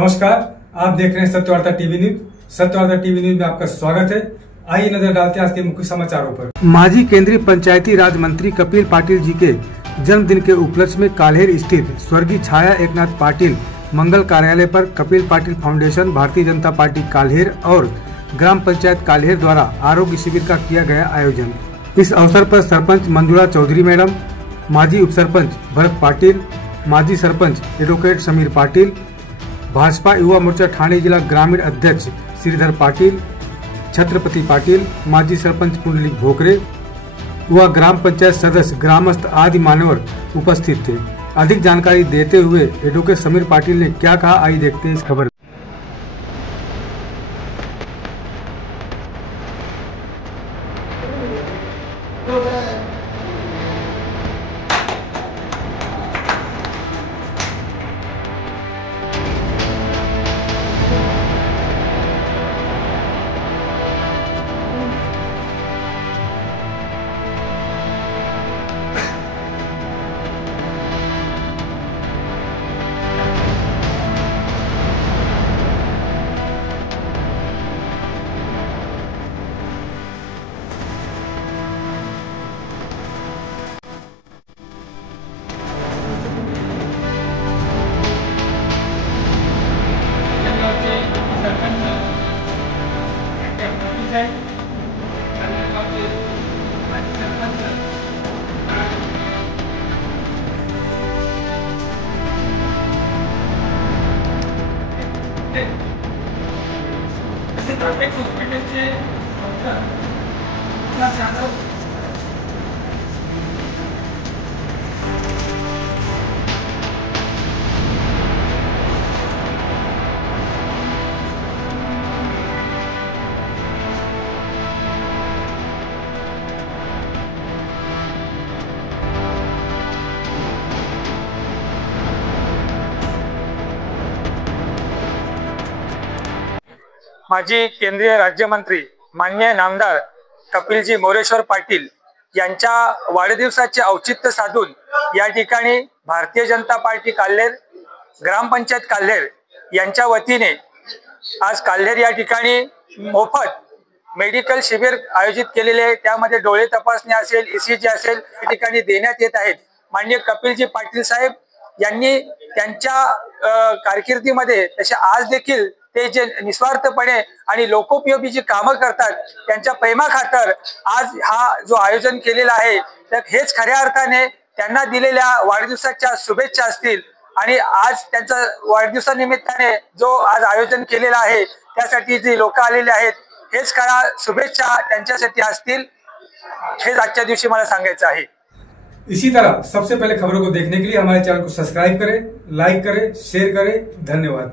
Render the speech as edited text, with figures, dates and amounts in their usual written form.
नमस्कार, आप देख रहे हैं Satyavarta TV news. Satyavarta TV news में आपका स्वागत है। आइए नजर डालते हैं आज के मुख्य समाचारों पर। माजी केंद्रीय पंचायती राज मंत्री कपिल पाटिल जी के जन्मदिन के उपलक्ष्य में काल्हेर स्थित स्वर्गीय छाया एकनाथ पाटिल मंगल कार्यालय पर कपिल पाटिल फाउंडेशन, भारतीय जनता पार्टी काल्हेर और ग्राम पंचायत काल्हेर द्वारा आरोग्य शिविर का किया गया आयोजन। इस अवसर पर सरपंच मंजुला चौधरी मैडम, माजी उप सरपंच भरत पाटिल, माजी सरपंच एडवोकेट समीर पाटिल, भाजपा युवा मोर्चा ठाणे जिला ग्रामीण अध्यक्ष श्रीधर पाटिल, छत्रपति पाटिल, माजी सरपंच पुंडलिक भोकरे व ग्राम पंचायत सदस्य, ग्रामस्थ आदि मान्यवर उपस्थित थे। अधिक जानकारी देते हुए एडवोकेट समीर पाटिल ने क्या कहा, आइए देखते हैं इस खबर। ट्रैफिक हॉस्पिटलचे माजी केंद्रीय राज्यमंत्री माननीय नामदार कपिलजी मोरेश्वर पाटील यांच्या वाढदिवसाचे औचित्य साधून या ठिकाणी भारतीय जनता पार्टी काल्हेर, ग्रामपंचायत काल्हेर यांच्या वतीने आज काल्हेर या ठिकाणी मोफत मेडिकल शिबिर आयोजित केलेले आहे। त्यामध्ये डोळे तपासणी असेल, ECG असेल, या ठिकाणी देण्यात येत आहेत। माननीय कपिलजी पाटील साहेब यांनी त्यांच्या कारकिर्दीमध्ये तसे आज देखील ते जे निस्वार्थपणे आणि लोकोपयोगी जी कामं करतात त्यांच्या प्रेमाखातर आज हा जो आयोजन केलेला आहे, तर हेच खऱ्या अर्थाने त्यांना दिलेल्या वाढदिवसाच्या शुभेच्छा असतील। आणि आज त्यांच्या वाढदिवसानिमित्ताने जो आज आयोजन केलेला आहे त्यासाठी जी लोक आलेले आहेत, हेच खरा शुभेच्छा त्यांच्यासाठी असतील, हेच आजच्या दिवशी मला सांगायचं आहे। इसी तरह सबसे पहले खबरों को देखने के लिए हमारे चैनल को सब्सक्राइब करें, लाइक करें, शेयर करें। धन्यवाद।